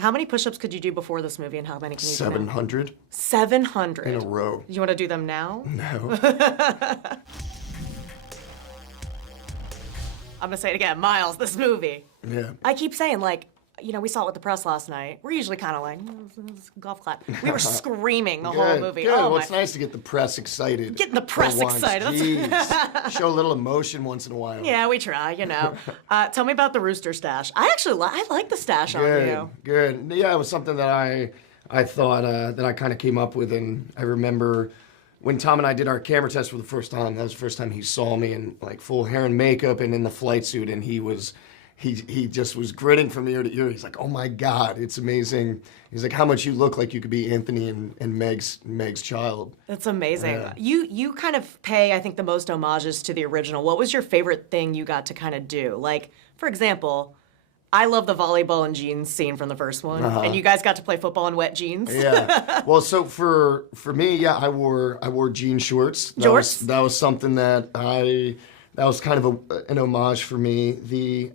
How many push-ups could you do before this movie, and how many can you do now? 700 700? in a row. You want to do them now? No. I'm gonna say it again, Miles, this movie. Yeah. I keep saying, like, you know, we saw it with the press last night. We're usually kind of like, golf clap. We were screaming the whole movie. Good. Oh, Well, it's nice to get the press excited. Getting the for press once. excited. Jeez. Show a little emotion once in a while. Yeah, we try, you know. Tell me about the Rooster stash. I actually I like the stash on you. Good. Yeah, it was something that I thought that I kind of came up with, and I remember when Tom and I did our camera test for the first time. That was the first time he saw me in like full hair and makeup and in the flight suit, and he just was grinning from ear to ear. He's like, "Oh my God, it's amazing." He's like, "How much you look like you could be Anthony and Meg's child." That's amazing. You kind of pay, I think, the most homages to the original. What was your favorite thing you got to kind of do? Like, for example, I love the volleyball and jeans scene from the first one, and you guys got to play football in wet jeans. Yeah. Well, so for me, yeah, I wore jean shorts. That was something that was kind of an homage for me.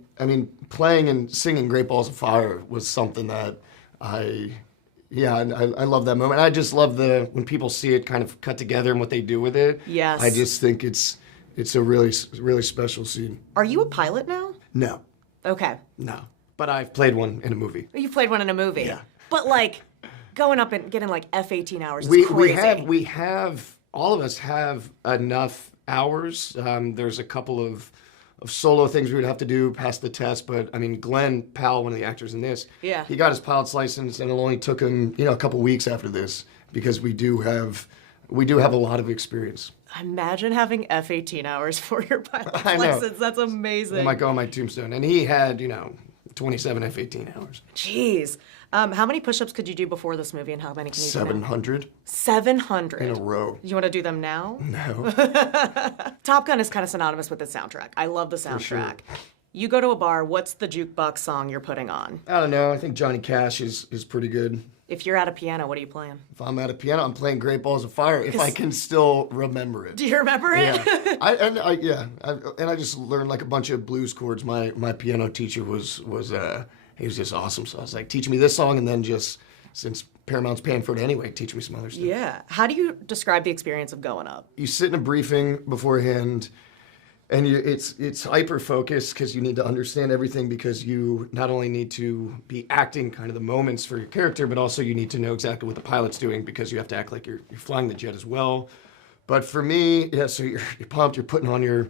Playing and singing Great Balls of Fire was something that I love that moment. I just love when people see it kind of cut together and what they do with it. Yes. I just think it's a really, really special scene. Are you a pilot now? No. Okay. No. But I've played one in a movie. You played one in a movie. Yeah. But like, going up and getting like F-18 hours is crazy. We have, all of us have enough hours. There's a couple of solo things we would have to do past the test, but I mean, Glenn Powell, one of the actors in this, he got his pilot's license, and it only took him, a couple weeks after this, because we do have a lot of experience. Imagine having F-18 hours for your pilot's license. That's amazing. It might go on my tombstone. And he had, 27 F-18 hours. Jeez. How many push-ups could you do before this movie, and how many can you do now? 700 700? in a row. You want to do them now? No. Top Gun is kind of synonymous with the soundtrack. I love the soundtrack. Sure. You go to a bar, what's the jukebox song you're putting on? I don't know. I think Johnny Cash is pretty good. If you're at a piano, what are you playing? If I'm at a piano, I'm playing Great Balls of Fire, if I can still remember it. Do you remember it? Yeah. I just learned like a bunch of blues chords. My piano teacher was just awesome. So I was like, teach me this song, and then just, since Paramount's paying for it anyway, teach me some other stuff. Yeah. How do you describe the experience of going up? You sit in a briefing beforehand, and it's hyper-focused because you need to understand everything, because you not only need to be acting kind of the moments for your character, but also you need to know exactly what the pilot's doing, because you have to act like you're flying the jet as well. But for me, so you're pumped, you're putting on your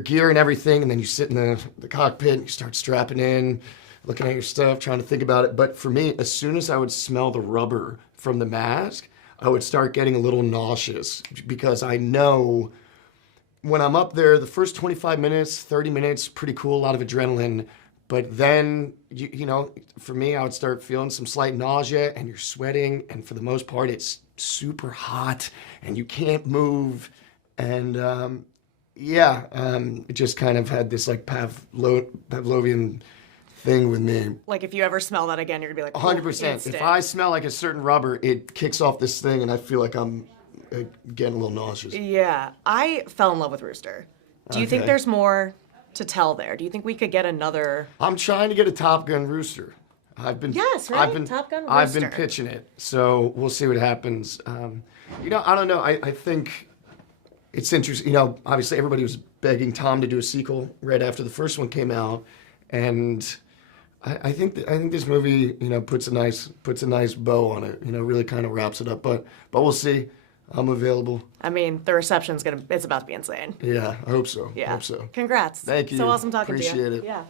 gear and everything, and then you sit in the cockpit and you start strapping in, looking at your stuff, trying to think about it. But for me, as soon as I would smell the rubber from the mask, I would start getting a little nauseous, because I know when I'm up there, the first 25 minutes, 30 minutes, pretty cool, a lot of adrenaline. But then, for me, I would start feeling some slight nausea, and you're sweating, and for the most part, it's super hot, and you can't move. And it just kind of had this like Pavlovian thing with me. Like, if you ever smell that again, you're gonna be like, 100%. If I smell like a certain rubber, it kicks off this thing, and I feel like I'm getting a little nauseous. Yeah. I fell in love with Rooster. Do you think there's more to tell there? Do you think we could get another? I'm trying to get a Top Gun Rooster. Yes, right? Top Gun Rooster. I've been pitching it, so we'll see what happens. I don't know. I think it's interesting. Obviously everybody was begging Tom to do a sequel right after the first one came out, and I think this movie, puts a nice bow on it. Really kind of wraps it up. But we'll see. I'm available. I mean, the reception's it's about to be insane. Yeah, I hope so. Yeah. I hope so. Congrats. Thank you. So awesome talking to you. Appreciate it. Yeah.